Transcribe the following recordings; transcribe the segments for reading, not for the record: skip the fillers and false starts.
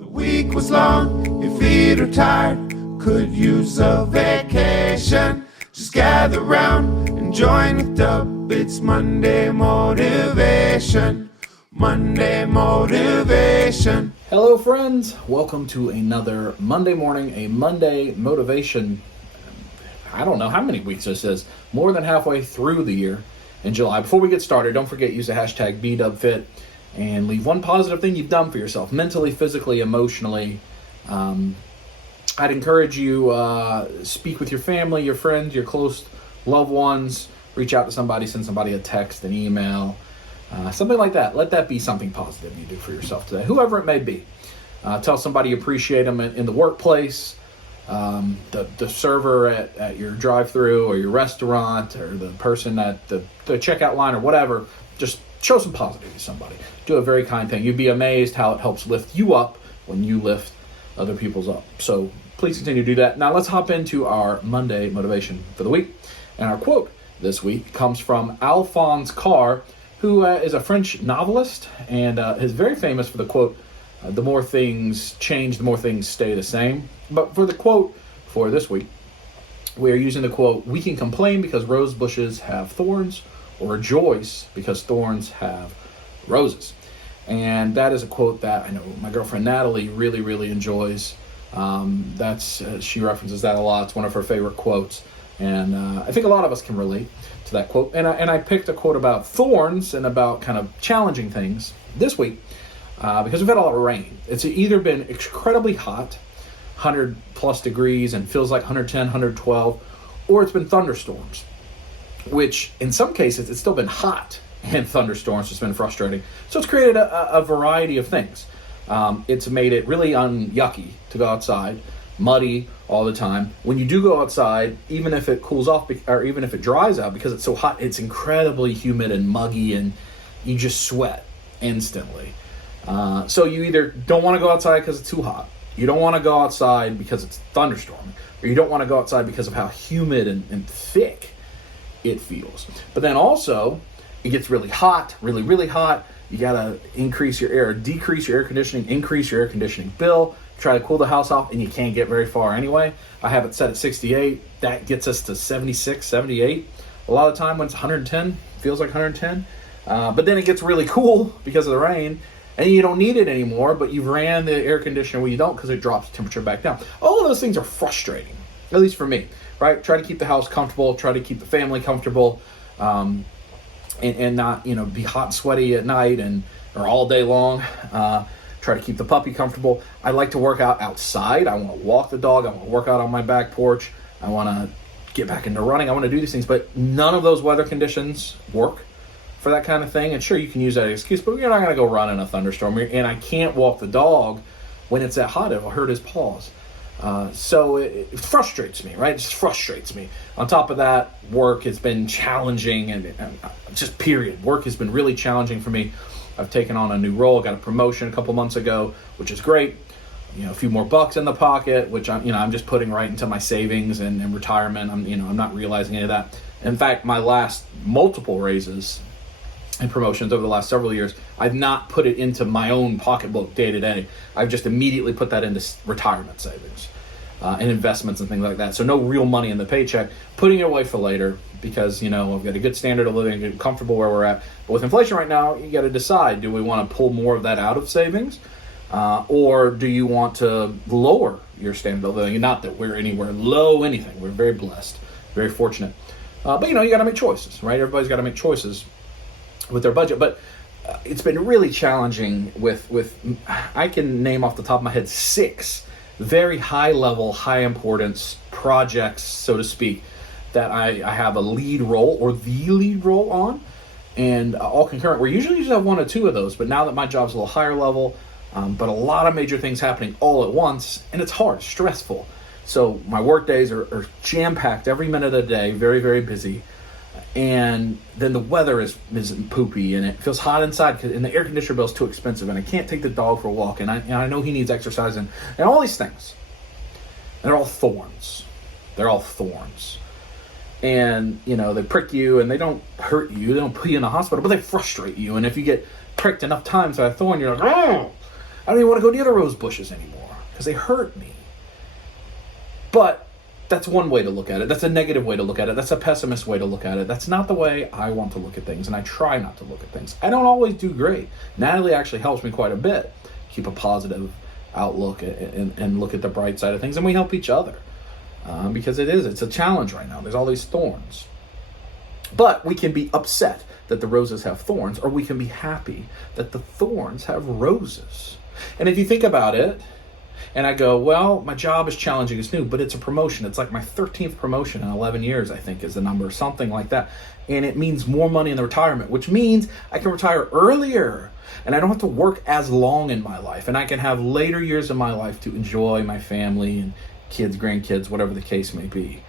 The week was long, your feet are tired, could use a vacation. Just gather round and join with Dub, it's Monday Motivation. Monday Motivation. Hello friends, welcome to another Monday morning, a Monday Motivation. I don't know how many weeks this is, more than halfway through the year in July. Before we get started, don't forget, use the hashtag bigdubsqueeze and leave one positive thing you've done for yourself, mentally, physically, emotionally. I'd encourage you, speak with your family, your friends, your close loved ones, reach out to somebody, send somebody a text, an email, something like that. Let that be something positive you do for yourself today, whoever it may be. Tell somebody you appreciate them in the workplace, the server at your drive-thru or your restaurant, or the person at the checkout line or whatever. Just show some positivity to somebody. Do a very kind thing. You'd be amazed how it helps lift you up when you lift other people's up. So please continue to do that. Now let's hop into our Monday motivation for the week. And our quote this week comes from Alphonse Karr, who is a French novelist and is very famous for the quote, the more things change, the more things stay the same. But for the quote for this week, we are using the quote, "We can complain because rose bushes have thorns, or rejoice because thorns have roses." And that is a quote that I know my girlfriend Natalie really, really enjoys. She references that a lot. It's one of her favorite quotes. And I think a lot of us can relate to that quote. And I picked a quote about thorns and about kind of challenging things this week because we've had a lot of rain. It's either been incredibly hot, 100 plus degrees, and feels like 110, 112, or it's been thunderstorms, which in some cases it's still been hot and thunderstorms. It's been frustrating. So it's created a variety of things. It's made it really yucky to go outside, muddy all the time. When you do go outside, even if it cools off or even if it dries out, because it's so hot, it's incredibly humid and muggy, and you just sweat instantly. So you either don't want to go outside because it's too hot, you don't want to go outside because it's thunderstorming, or you don't want to go outside because of how humid and thick it feels. But then also, it gets really hot, really, really hot. You gotta decrease your air conditioning, increase your air conditioning bill, try to cool the house off, and you can't get very far anyway. I have it set at 68. That gets us to 76, 78. A lot of the time when it's 110, feels like 110. But then it gets really cool because of the rain, and you don't need it anymore, but you've ran the air conditioner when you don't, because it drops the temperature back down. All of those things are frustrating, at least for me, right? Try to keep the house comfortable, try to keep the family comfortable, and not, be hot and sweaty at night or all day long. Try to keep the puppy comfortable. I like to work out outside. I want to walk the dog. I want to work out on my back porch. I want to get back into running. I want to do these things, but none of those weather conditions work for that kind of thing. And sure, you can use that excuse, but you're not going to go run in a thunderstorm. And I can't walk the dog when it's that hot. It'll hurt his paws. So it frustrates me, right? It just frustrates me. On top of that, work has been challenging, and just period. Work has been really challenging for me. I've taken on a new role, got a promotion a couple months ago, which is great. A few more bucks in the pocket, which I'm just putting right into my savings and retirement. I'm not realizing any of that. In fact, my last multiple raises and promotions over the last several years, I've not put it into my own pocketbook day to day. I've just immediately put that into retirement savings and investments and things like that. So no real money in the paycheck, putting it away for later because, I've got a good standard of living, get comfortable where we're at. But with inflation right now, you got to decide, do we want to pull more of that out of savings? Or do you want to lower your standard of living? Not that we're anywhere low anything. We're very blessed, very fortunate. But, you got to make choices, right? Everybody's got to make choices with their budget. But it's been really challenging with I can name off the top of my head 6 very high level, high importance projects, so to speak, that I have a lead role or the lead role on, and all concurrent. We usually just have 1 or 2 of those, but now that my job's a little higher level, but a lot of major things happening all at once, and it's hard, stressful. So my work days are jam-packed every minute of the day, very, very busy. And then the weather is poopy, and it feels hot inside, and the air conditioner bill is too expensive, and I can't take the dog for a walk, and I know he needs exercise, and all these things. And they're all thorns. And, they prick you, and they don't hurt you, they don't put you in the hospital, but they frustrate you. And if you get pricked enough times by a thorn, you're like, oh! I don't even want to go near the rose bushes anymore because they hurt me. But that's one way to look at it. That's a negative way to look at it. That's a pessimist way to look at it. That's not the way I want to look at things, and I try not to look at things. I don't always do great. Natalie actually helps me quite a bit keep a positive outlook and look at the bright side of things, and we help each other because it's a challenge right now. There's all these thorns. But we can be upset that the roses have thorns, or we can be happy that the thorns have roses. And if you think about it, and I go, well, my job is challenging, it's new, but it's a promotion. It's like my 13th promotion in 11 years, I think is the number, something like that. And it means more money in the retirement, which means I can retire earlier. And I don't have to work as long in my life. And I can have later years of my life to enjoy my family and kids, grandkids, whatever the case may be.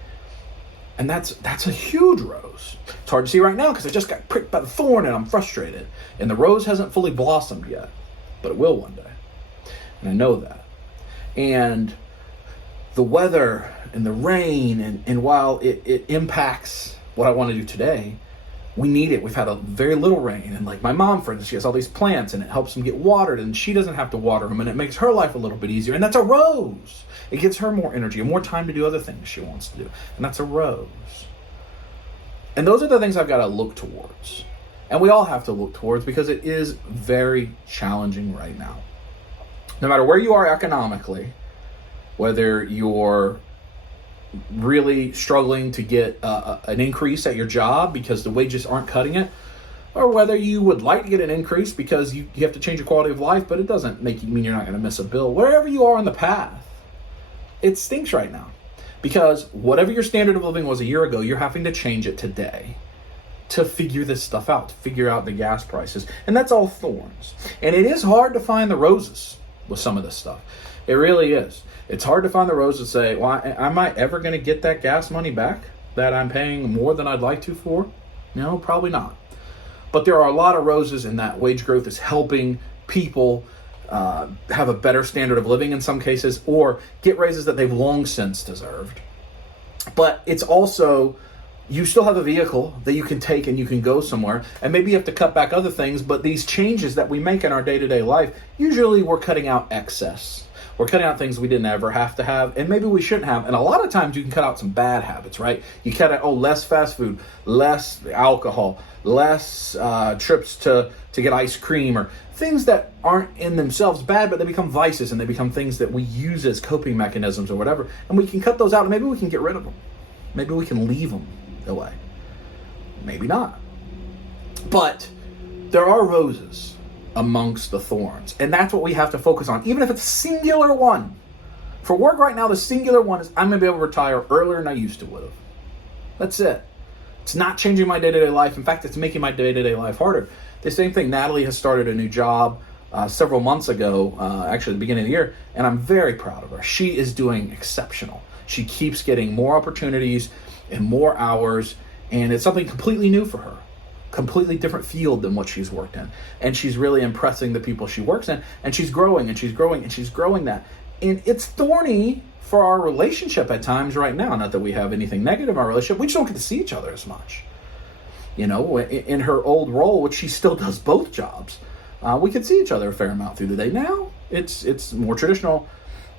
And that's a huge rose. It's hard to see right now because I just got pricked by the thorn and I'm frustrated. And the rose hasn't fully blossomed yet, but it will one day. And I know that. And the weather and the rain, and while it impacts what I want to do today, we need it. We've had a very little rain. And like my mom, for instance, she has all these plants and it helps them get watered and she doesn't have to water them and it makes her life a little bit easier. And that's a rose. It gives her more energy and more time to do other things she wants to do. And that's a rose. And those are the things I've got to look towards. And we all have to look towards because it is very challenging right now. No matter where you are economically, whether you're really struggling to get an increase at your job because the wages aren't cutting it, or whether you would like to get an increase because you have to change your quality of life, but it doesn't mean you're not going to miss a bill. Wherever you are on the path, it stinks right now because whatever your standard of living was a year ago, you're having to change it today to figure this stuff out, to figure out the gas prices. And that's all thorns. And it is hard to find the roses with some of this stuff. It really is. It's hard to find the roses and say, well, am I ever going to get that gas money back that I'm paying more than I'd like to for? No, probably not. But there are a lot of roses in that wage growth is helping people have a better standard of living in some cases, or get raises that they've long since deserved. But it's also, you still have a vehicle that you can take and you can go somewhere, and maybe you have to cut back other things, but these changes that we make in our day-to-day life, usually we're cutting out excess. We're cutting out things we didn't ever have to have, and maybe we shouldn't have. And a lot of times you can cut out some bad habits, right? You cut out, less fast food, less alcohol, less trips to get ice cream, or things that aren't in themselves bad, but they become vices and they become things that we use as coping mechanisms or whatever. And we can cut those out and maybe we can get rid of them. Maybe we can leave them away. Maybe not. But there are roses amongst the thorns. And that's what we have to focus on, even if it's a singular one. For work right now, the singular one is I'm going to be able to retire earlier than I used to would have. That's it. It's not changing my day-to-day life. In fact, it's making my day-to-day life harder. The same thing, Natalie has started a new job several months ago, actually at the beginning of the year, and I'm very proud of her. She is doing exceptional. She keeps getting more opportunities and more hours, and it's something completely new for her. Completely different field than what she's worked in. And she's really impressing the people she works in, and she's growing and she's growing and she's growing that. And it's thorny for our relationship at times right now. Not that we have anything negative in our relationship. We just don't get to see each other as much. You know, in her old role, which she still does both jobs, we could see each other a fair amount through the day. Now, it's more traditional.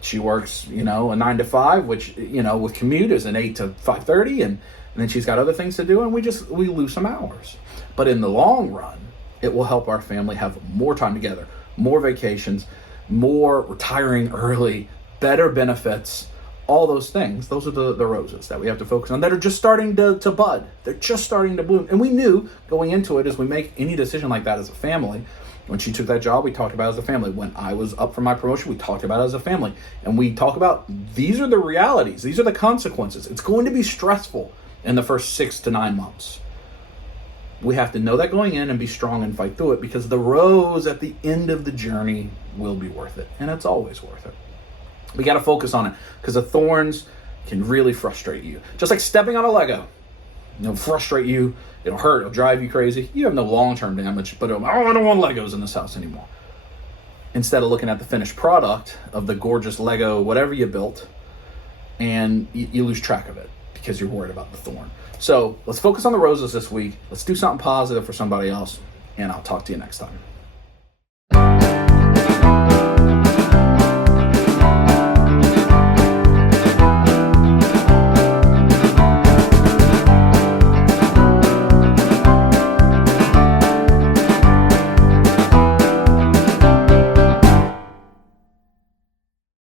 She works, a 9 to 5, which, with commute is an 8 to 5:30, and then she's got other things to do, and we lose some hours. But in the long run, it will help our family have more time together, more vacations, more retiring early, better benefits, all those things. Those are the roses that we have to focus on that are just starting to bud. They're just starting to bloom. And we knew going into it, as we make any decision like that as a family, when she took that job, we talked about it as a family. When I was up for my promotion, we talked about it as a family. And we talk about, these are the realities. These are the consequences. It's going to be stressful in the first 6 to 9 months. We have to know that going in and be strong and fight through it, because the rose at the end of the journey will be worth it. And it's always worth it. We got to focus on it, because the thorns can really frustrate you. Just like stepping on a Lego. It'll frustrate you. It'll hurt. It'll drive you crazy. You have no long-term damage, but I don't want Legos in this house anymore. Instead of looking at the finished product of the gorgeous Lego, whatever you built, and you lose track of it because you're worried about the thorn. So let's focus on the roses this week. Let's do something positive for somebody else, and I'll talk to you next time.